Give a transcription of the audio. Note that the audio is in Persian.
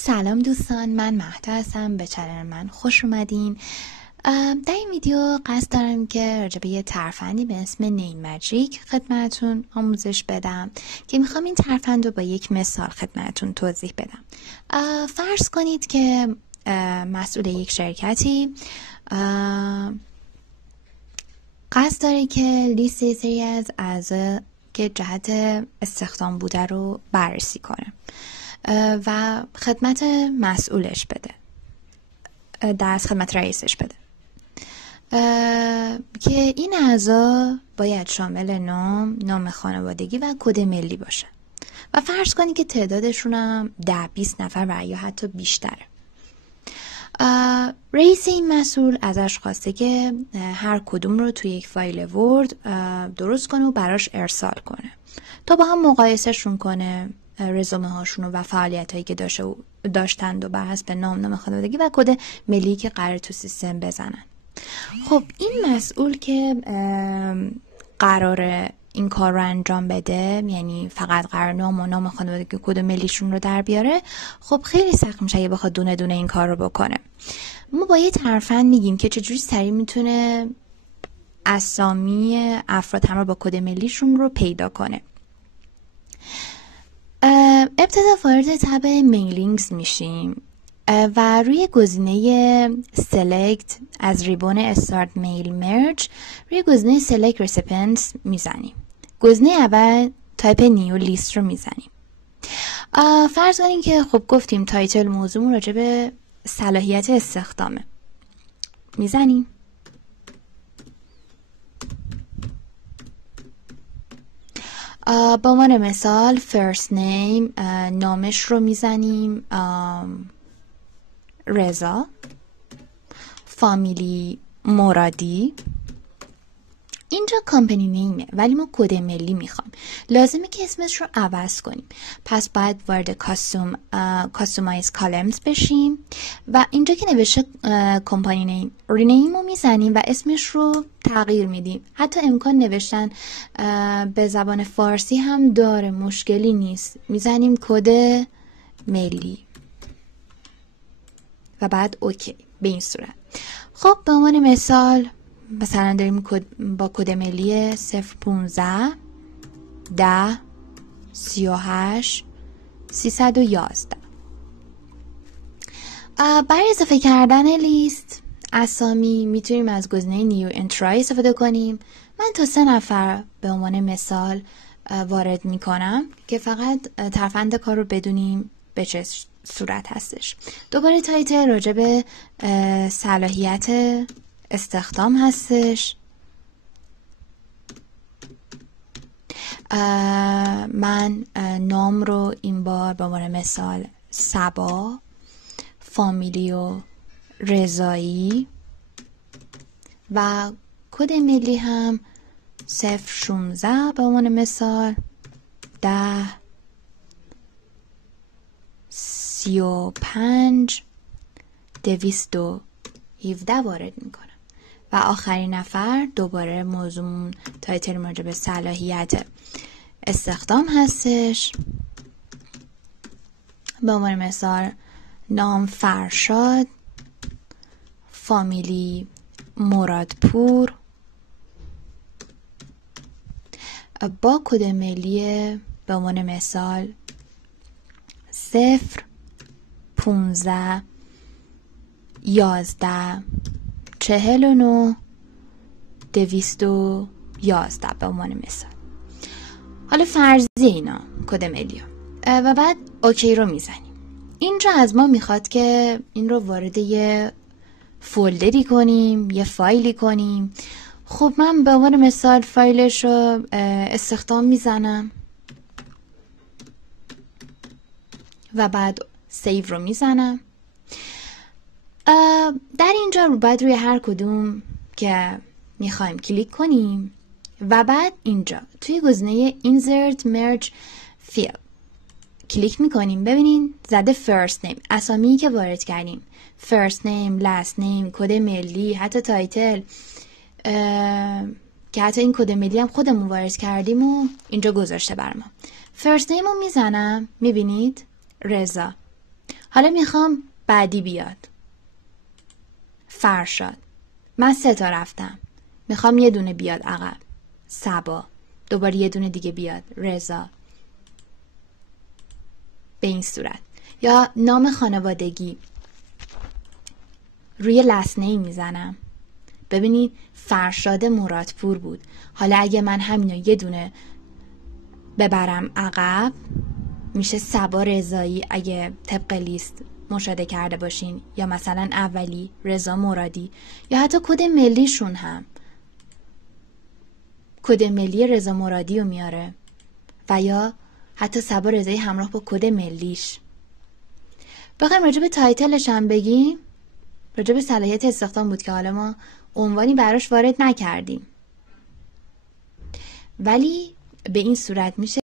سلام دوستان، من مهدا هستم. به چنل من خوش اومدین. در این ویدیو قصد دارم که راجع به یه ترفندی به اسم نیم ماجیک خدمتتون آموزش بدم که میخوام این ترفند رو با یک مثال خدمتتون توضیح بدم. فرض کنید که مسئول یک شرکتی قصد داره که لیست سری از اعضا که جهت استخدام بوده رو بررسی کنه و خدمت مسئولش بده، در خدمت رئیسش بده که این اعضا باید شامل نام خانوادگی و کد ملی باشه و فرض کنید که تعدادشون هم 10-20 نفر و یا حتی بیشتره. رئیس این مسئول ازش خواسته که هر کدوم رو توی یک فایل ورد درست کنه و براش ارسال کنه تا با هم مقایسهشون کنه، رزومه هاشون و فعالیت هایی که داشتند و بر حسب نام خانوادگی و کد ملی که قرار تو سیستم بزنن. خب این مسئول که قرار این کار رو انجام بده، یعنی فقط قرار نام خانوادگی کد ملیشون رو در بیاره، خب خیلی سخت میشه اگه بخواد دونه دونه این کار رو بکنه. ما با یه ترفند میگیم که چجوری سریع میتونه اسامی افراد همراه با کد ملیشون رو پیدا کنه. ابتدا وارد تب میلینگز میشیم و روی گزینه select از ریبون start mail merge روی گزینه select recipients میزنیم. گزینه اول تایپ نیو لیست رو میزنیم. فرض کنیم که خب گفتیم تایتل موضوع راجع به صلاحیت استخدامه، میزنیم. با عنوان مثال first name نامش رو میزنیم رضا، فامیلی مرادی. اینجا کامپنی نیمه ولی ما کد ملی میخوایم، لازمه که اسمش رو عوض کنیم، پس باید وارد کاستومایز کالمز بشیم و اینجا که نوشته کمپانی نیم رینیم رو میزنیم و اسمش رو تغییر میدیم. حتی امکان نوشتن به زبان فارسی هم داره، مشکلی نیست. میزنیم کد ملی و بعد اوکی به این صورت. خب به عنوان مثال مثلا داریم با کد ملی 015 10 38 311. برای اضافه کردن لیست اسامی میتونیم از گزینه نیو انترای استفاده کنیم. من تا 3 نفر به عنوان مثال وارد میکنم که فقط ترفند کار رو بدونیم به چه صورت هستش. دوباره تایتل راجع به صلاحیت استخدام هستش. من نام رو این بار به عنوان مثال صبا، فامیلی و رضایی و کد ملی هم 016 به عنوان مثال 10 35 217 وارد میکنم و آخرین نفر دوباره موضوع تایتل راجع به صلاحیت استخدام هستش. به عنوان مثال نام فرشاد، فامیلی مرادپور، با کد ملی به عنوان مثال 015 11 49 211 به عنوان مثال. حالا فرضی اینا کد ملی و بعد اوکی رو میزنیم. اینجا از ما میخواد که این رو وارد یه فولدری کنیم، یه فایلی کنیم. خب من به عنوان مثال فایلش رو استخدام میزنم و بعد سیو رو میزنم. در اینجا رو باید روی هر کدوم که میخوایم کلیک کنیم و بعد اینجا توی گزینه insert merge field کلیک میکنیم. ببینین زده first name، اسامی که وارد کردیم، first name، last name، کد ملی، حتی تایتل که حتی این کد ملی هم خودمون وارد کردیم و اینجا گذاشته برام. first name رو میزنم، میبینید رضا. حالا میخوام بعدی بیاد. فرشاد. من 3 تا رفتم. میخوام یه دونه بیاد عقب. صبا. دوباره یه دونه دیگه بیاد. رضا. به این صورت. یا نام خانوادگی. روی لثه ای میزنم. ببینید فرشاد مرادپور بود. حالا اگه من همینو یه دونه ببرم عقب میشه صبا رضایی اگه طبق لیست مشاهده کرده باشین، یا مثلا اولی رضا مرادی، یا حتی کد ملیشون هم کد ملی رضا مرادی رو میاره، و یا حتی صبا رضایی همراه با کد ملیش. بخوایم راجع به تایتلش هم بگیم، راجع به صلاحیت استخدام بود که حالا ما عنوانی براش وارد نکردیم، ولی به این صورت میشه